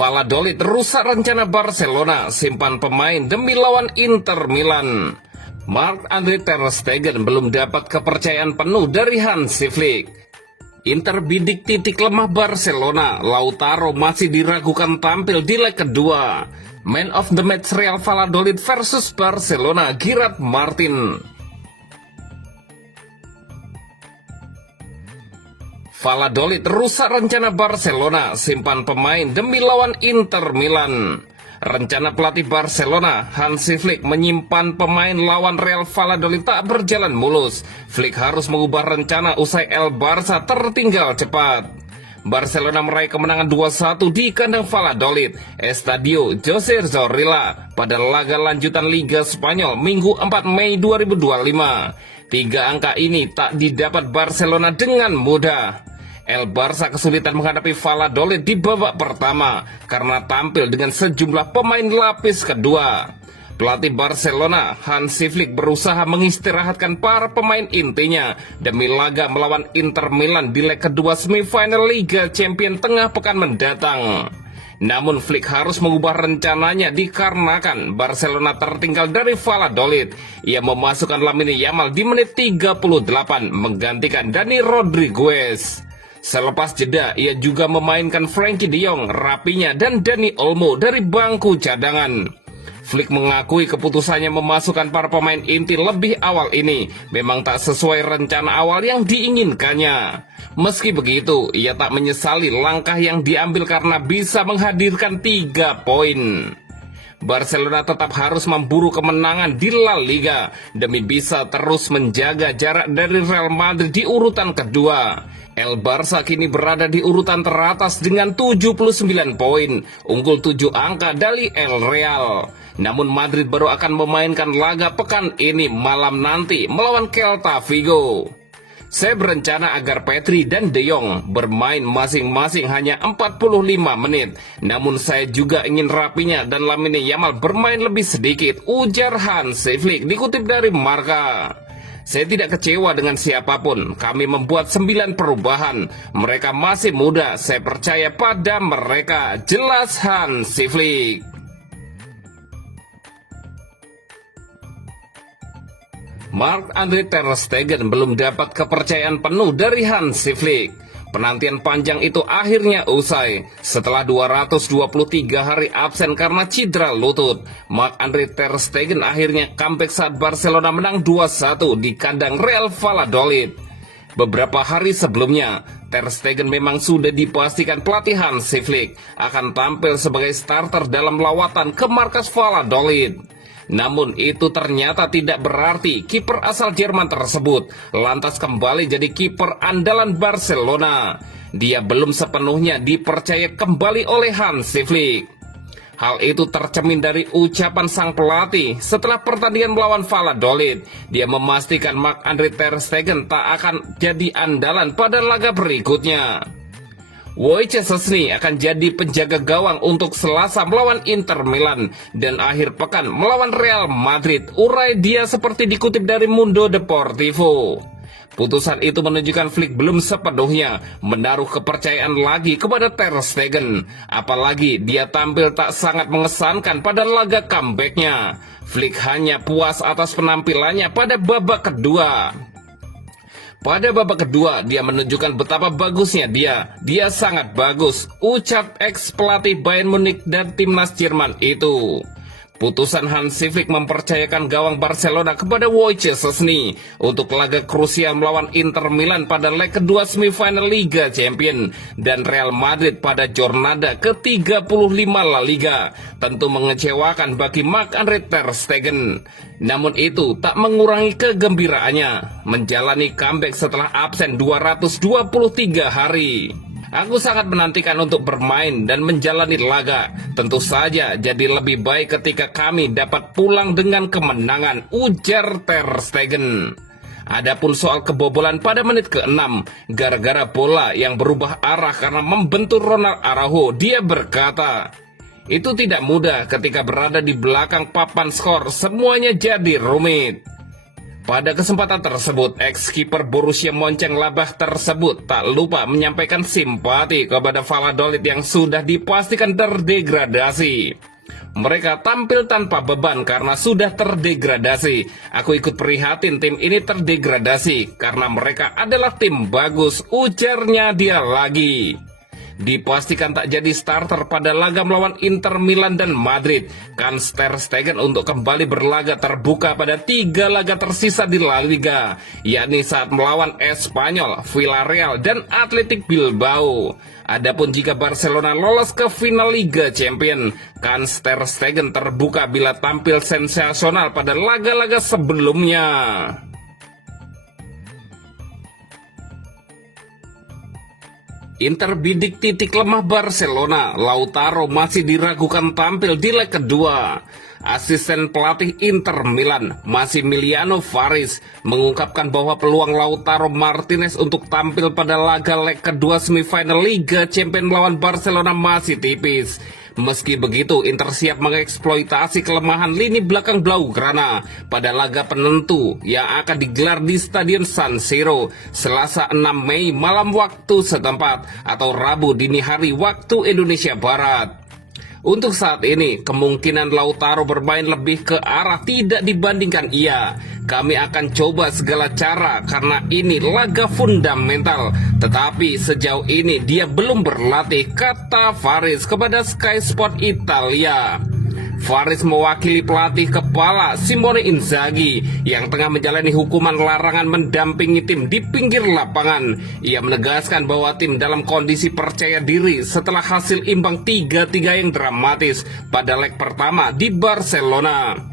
Valladolid rusak rencana Barcelona simpan pemain demi lawan Inter Milan. Marc-Andre ter Stegen belum dapat kepercayaan penuh dari Hansi Flick. Inter bidik titik lemah Barcelona, Lautaro masih diragukan tampil di leg kedua. Man of the match Real Valladolid versus Barcelona, Gerard Martin. Valladolid rusak rencana Barcelona simpan pemain demi lawan Inter Milan. Rencana pelatih Barcelona, Hansi Flick, menyimpan pemain lawan Real Valladolid tak berjalan mulus. Flick harus mengubah rencana usai El Barça tertinggal cepat. Barcelona meraih kemenangan 2-1 di kandang Valladolid, Estadio José Zorrilla, pada laga lanjutan Liga Spanyol Minggu 4 Mei 2025. Tiga angka ini tak didapat Barcelona dengan mudah. El Barça kesulitan menghadapi Valladolid di babak pertama karena tampil dengan sejumlah pemain lapis kedua. Pelatih Barcelona, Hansi Flick, berusaha mengistirahatkan para pemain intinya demi laga melawan Inter Milan di leg kedua semifinal Liga Champions tengah pekan mendatang. Namun Flick harus mengubah rencananya dikarenakan Barcelona tertinggal dari Valladolid. Ia memasukkan Lamine Yamal di menit 38 menggantikan Dani Rodriguez. Selepas jeda, ia juga memainkan Frenkie de Jong, Rafinha, dan Dani Olmo dari bangku cadangan. Flick mengakui keputusannya memasukkan para pemain inti lebih awal ini memang tak sesuai rencana awal yang diinginkannya. Meski begitu, ia tak menyesali langkah yang diambil karena bisa menghadirkan 3 poin. Barcelona tetap harus memburu kemenangan di La Liga demi bisa terus menjaga jarak dari Real Madrid di urutan kedua. El Barça kini berada di urutan teratas dengan 79 poin, unggul 7 angka dari El Real. Namun Madrid baru akan memainkan laga pekan ini malam nanti melawan Celta Vigo. Saya berencana agar Pedri dan De Jong bermain masing-masing hanya 45 menit. Namun saya juga ingin Rafinha dan Lamine Yamal bermain lebih sedikit, ujar Hansi Flick dikutip dari Marca. Saya tidak kecewa dengan siapapun, kami membuat 9 perubahan. Mereka masih muda, saya percaya pada mereka, jelas Hansi Flick. Marc-Andre ter Stegen belum dapat kepercayaan penuh dari Hansi Flick. Penantian panjang itu akhirnya usai. Setelah 223 hari absen karena cedera lutut, Marc-Andre ter Stegen akhirnya comeback saat Barcelona menang 2-1 di kandang Real Valladolid. Beberapa hari sebelumnya, ter Stegen memang sudah dipastikan pelatih Hansi Flick akan tampil sebagai starter dalam lawatan ke markas Valladolid. Namun itu ternyata tidak berarti kiper asal Jerman tersebut lantas kembali jadi kiper andalan Barcelona. Dia belum sepenuhnya dipercaya kembali oleh Hansi Flick. Hal itu tercermin dari ucapan sang pelatih setelah pertandingan melawan Valladolid. Dia memastikan Marc-Andre ter Stegen tak akan jadi andalan pada laga berikutnya. Wojciech Szczesny akan jadi penjaga gawang untuk Selasa melawan Inter Milan dan akhir pekan melawan Real Madrid, urai dia seperti dikutip dari Mundo Deportivo. Putusan itu menunjukkan Flick belum sepenuhnya menaruh kepercayaan lagi kepada ter Stegen, apalagi dia tampil tak sangat mengesankan pada laga comebacknya. Flick hanya puas atas penampilannya pada babak kedua. Pada babak kedua, dia menunjukkan betapa bagusnya dia sangat bagus, ucap ex-pelatih Bayern Munich dan timnas Jerman itu. Putusan Hansi Flick mempercayakan gawang Barcelona kepada Wojciech Szczesny untuk laga krusial melawan Inter Milan pada leg kedua semifinal Liga Champions dan Real Madrid pada jornada ke-35 La Liga tentu mengecewakan bagi Marc-Andre ter Stegen. Namun itu tak mengurangi kegembiraannya menjalani comeback setelah absen 223 hari. Aku sangat menantikan untuk bermain dan menjalani laga. Tentu saja jadi lebih baik ketika kami dapat pulang dengan kemenangan, ujar ter Stegen. Adapun soal kebobolan pada menit ke-6, gara-gara bola yang berubah arah karena membentur Ronald Araujo, dia berkata, "Itu tidak mudah ketika berada di belakang papan skor, semuanya jadi rumit." Pada kesempatan tersebut, ex-kiper Borussia Mönchengladbach tersebut tak lupa menyampaikan simpati kepada Valladolid yang sudah dipastikan terdegradasi. Mereka tampil tanpa beban karena sudah terdegradasi. Aku ikut prihatin tim ini terdegradasi karena mereka adalah tim bagus, ujarnya dia lagi. Dipastikan tak jadi starter pada laga melawan Inter Milan dan Madrid. Kans Ter Stegen untuk kembali berlaga terbuka pada 3 laga tersisa di La Liga, yakni saat melawan Espanyol, Villarreal, dan Athletic Bilbao. Adapun jika Barcelona lolos ke final Liga Champions, kans Ter Stegen terbuka bila tampil sensasional pada laga-laga sebelumnya. Inter bidik titik lemah Barcelona, Lautaro masih diragukan tampil di leg kedua. Asisten pelatih Inter Milan, Massimiliano Faris, mengungkapkan bahwa peluang Lautaro Martinez untuk tampil pada laga leg kedua semifinal Liga Champions melawan Barcelona masih tipis. Meski begitu, Inter siap mengeksploitasi kelemahan lini belakang Blaugrana pada laga penentu yang akan digelar di Stadion San Siro Selasa 6 Mei malam waktu setempat atau Rabu dini hari waktu Indonesia Barat. Untuk saat ini, kemungkinan Lautaro bermain lebih ke arah tidak dibandingkan ia. Kami akan coba segala cara karena ini laga fundamental. Tetapi sejauh ini dia belum berlatih, kata Faris kepada Sky Sport Italia. Faris mewakili pelatih kepala Simone Inzaghi yang tengah menjalani hukuman larangan mendampingi tim di pinggir lapangan. Ia menegaskan bahwa tim dalam kondisi percaya diri setelah hasil imbang 3-3 yang dramatis pada leg pertama di Barcelona.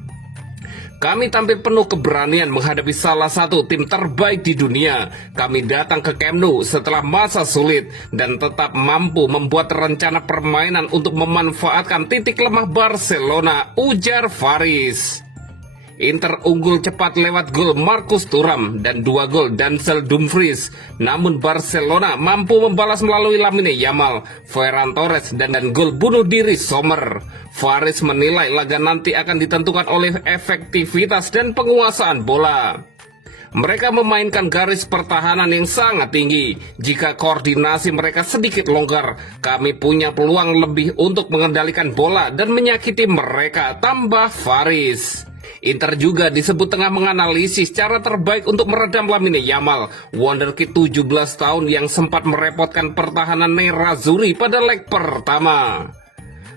Kami tampil penuh keberanian menghadapi salah satu tim terbaik di dunia. Kami datang ke Camp Nou setelah masa sulit dan tetap mampu membuat rencana permainan untuk memanfaatkan titik lemah Barcelona, ujar Faris. Inter unggul cepat lewat gol Marcus Thuram dan 2 gol Denzel Dumfries. Namun Barcelona mampu membalas melalui Lamine Yamal, Ferran Torres dan gol bunuh diri Sommer. Faris menilai laga nanti akan ditentukan oleh efektivitas dan penguasaan bola. Mereka memainkan garis pertahanan yang sangat tinggi. Jika koordinasi mereka sedikit longgar, kami punya peluang lebih untuk mengendalikan bola dan menyakiti mereka, tambah Faris. Inter juga disebut tengah menganalisis cara terbaik untuk meredam Lamine Yamal, wonderkid 17 tahun yang sempat merepotkan pertahanan Nerazzurri pada leg pertama.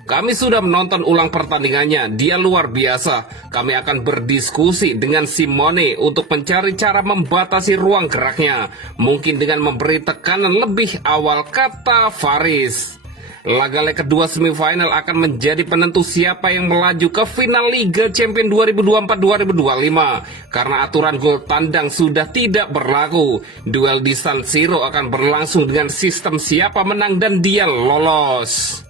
Kami sudah menonton ulang pertandingannya, dia luar biasa. Kami akan berdiskusi dengan Simone untuk mencari cara membatasi ruang geraknya, mungkin dengan memberi tekanan lebih awal, kata Faris. Laga leg kedua semifinal akan menjadi penentu siapa yang melaju ke final Liga Champions 2024-2025 karena aturan gol tandang sudah tidak berlaku. Duel di San Siro akan berlangsung dengan sistem siapa menang dan dia lolos.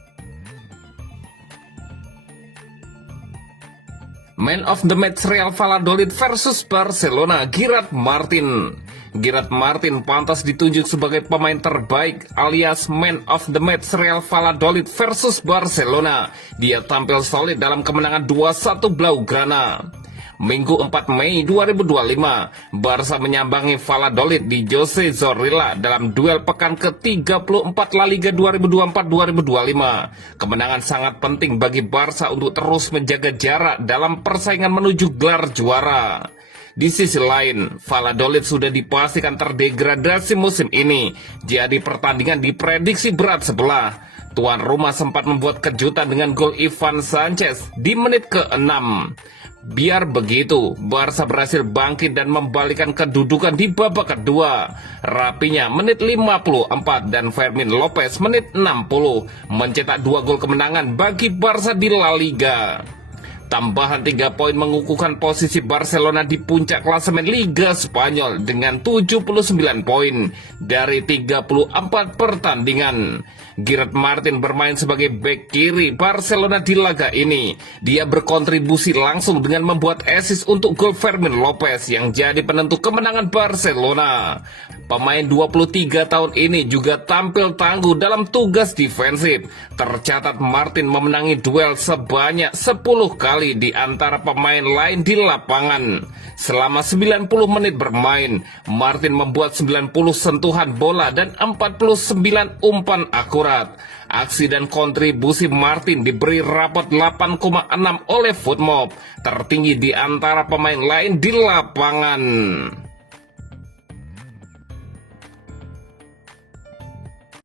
Man of the match Real Valladolid versus Barcelona, Gerard Martin. Gerard Martin pantas ditunjuk sebagai pemain terbaik alias Man of the match Real Valladolid versus Barcelona. Dia tampil solid dalam kemenangan 2-1 Blaugrana. Minggu 4 Mei 2025, Barca menyambangi Valladolid di José Zorrilla dalam duel pekan ke-34 La Liga 2024-2025. Kemenangan sangat penting bagi Barca untuk terus menjaga jarak dalam persaingan menuju gelar juara. Di sisi lain, Valladolid sudah dipastikan terdegradasi musim ini, jadi pertandingan diprediksi berat sebelah. Tuan rumah sempat membuat kejutan dengan gol Ivan Sanchez di menit ke-6. Biar begitu, Barca berhasil bangkit dan membalikan kedudukan di babak kedua. Rapinya menit 54 dan Fermin Lopez menit 60 mencetak 2 gol kemenangan bagi Barca di La Liga. Tambahan 3 poin mengukuhkan posisi Barcelona di puncak klasemen Liga Spanyol dengan 79 poin dari 34 pertandingan. Gerard Martin bermain sebagai bek kiri Barcelona di laga ini. Dia berkontribusi langsung dengan membuat assist untuk gol Fermin Lopez yang jadi penentu kemenangan Barcelona. Pemain 23 tahun ini juga tampil tangguh dalam tugas defensif. Tercatat Martin memenangi duel sebanyak 10 kali kali di antara pemain lain di lapangan. Selama 90 menit bermain, Martin membuat 90 sentuhan bola dan 49 umpan akurat. Aksi dan kontribusi Martin diberi rapot 8,6 oleh Footmob, tertinggi di antara pemain lain di lapangan.